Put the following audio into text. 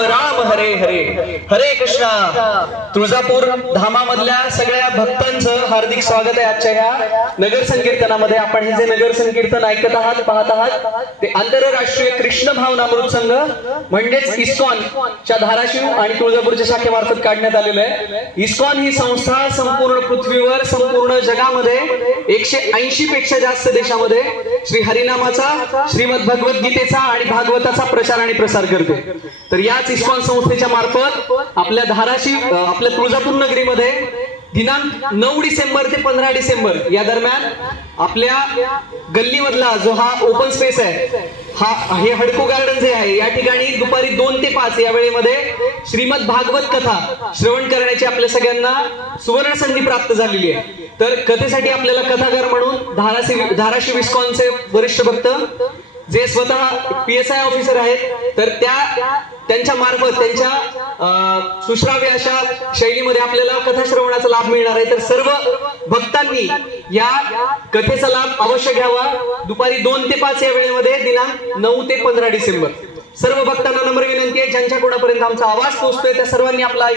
राम राम हरे हरे हरे कृष्णा. तुळजापूर धामामधल्या सगळ्या भक्तांचं हार्दिक स्वागत आहे आजच्या ह्या नगर संकीर्तनामध्ये. आपण हे जे नगर संकीर्तन ऐकत आहात, पाहत आहात, ते आंतरराष्ट्रीय कृष्ण भावनामृत संघ म्हणजेच इस्कॉन च्या धाराशिव आणि तुळजापूरच्या शाखेमार्फत काढण्यात आलेलं आहे. इस्कॉन ही संस्था संपूर्ण पृथ्वीवर, संपूर्ण जगामध्ये 180 पेक्षा जास्त देशामध्ये श्री हरिनामाचा, श्रीमद भगवद्गीतेचा आणि भागवताचा प्रचार आणि प्रसार करते. तर याच इस्कॉन संस्थेच्या मार्फत आपल्या धाराशिव, आपल्या तुळजापूर नगरीमध्ये दिनांक 9 डिसेंबर ते 15 डिसेंबर या दरम्यान आपल्या गल्लीमधला जो हा ओपन स्पेस आहे, हे हडको गार्डन जे आहे, या ठिकाणी दुपारी 2 ते 5 या वेळेमध्ये श्रीमद भागवत कथा श्रवण करण्याची आपल्या सगळ्यांना सुवर्ण संधी प्राप्त झालेली आहे. तर कथेसाठी आपल्याला कथाकार म्हणून धाराशिव इस्कॉनचे वरिष्ठ भक्त जे स्वतः PSI ऑफिसर आहेत, तर त्यांच्या मार्फत त्यांच्या सुश्राव्य अशा शैलीमध्ये आपल्याला कथा श्रवणाचा लाभ मिळणार आहे. तर सर्व भक्तांनी या कथेचा लाभ अवश्य घ्यावा. दुपारी 2 ते 5 या वेळेमध्ये दिनांक 9 ते 15 डिसेंबर. सर्व भक्तांना नम्र विनंती आहे, ज्यांच्या कोणापर्यंत आमचा आवाज पोहोचतोय त्या सर्वांनी आपला